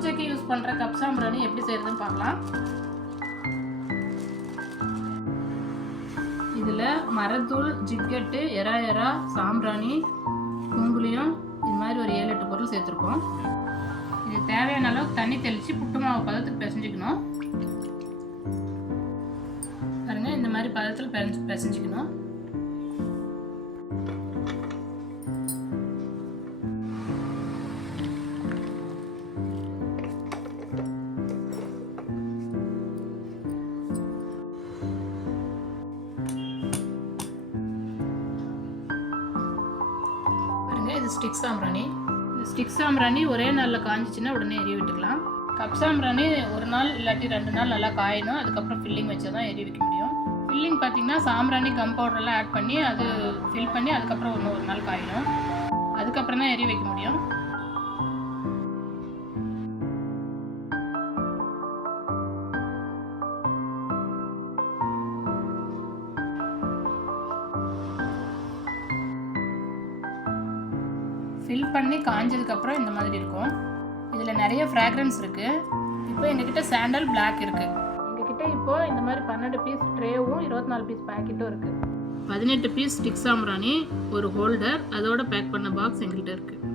பூஜைக்கு யூஸ் பண்ணுற கப் சாம்பிராணி எப்படி செய்கிறதுன்னு பார்க்கலாம். இதில் மரத்தூள், ஜிக்கெட்டு, எரா சாம்பிராணி, குங்குலியம் இது மாதிரி ஒரு 7-8 பொருள் சேர்த்துருக்கோம். இது தேவையான அளவுக்கு தண்ணி தெளித்து புட்டு மாவு பதத்துக்கு பிசைஞ்சிக்கணும். பாருங்கள், இந்த மாதிரி பதத்தில் பிசைஞ்சிக்கணும். இது ஸ்டிக் சாம்பிராணி ஒரே நாளில் காஞ்சிச்சுன்னா உடனே எரிய விட்டுக்கலாம். கப் சாம்பிராணி ஒரு நாள் இல்லாட்டி 2 நாள் நல்லா காயணும். அதுக்கப்புறம் ஃபில்லிங் வச்சு தான் எரிய வைக்க முடியும். ஃபில்லிங் பார்த்தீங்கன்னா சாம்பிராணி கம் பவுடர்லாம் ஆட் பண்ணி அது ஃபில் பண்ணி அதுக்கப்புறம் ஒரு நாள் காயணும். அதுக்கப்புறம் தான் எரிய வைக்க முடியும். ஃபில் பண்ணி காஞ்சதுக்கப்புறம் இந்த மாதிரி இருக்கும். இதில் நிறைய ஃப்ராக்ரன்ஸ் இருக்குது. இப்போ எங்ககிட்ட சாண்டல் பிளாக் இருக்குது. எங்ககிட்ட இப்போது இந்த மாதிரி 12 பீஸ் ட்ரேவும் 24 பீஸ் பேக்கெட்டும் இருக்குது. 18 பீஸ் ஸ்டிக் சாம்பிராணி, ஒரு ஹோல்டர், அதோட பேக் பண்ண பாக்ஸ் எங்கள்கிட்ட இருக்குது.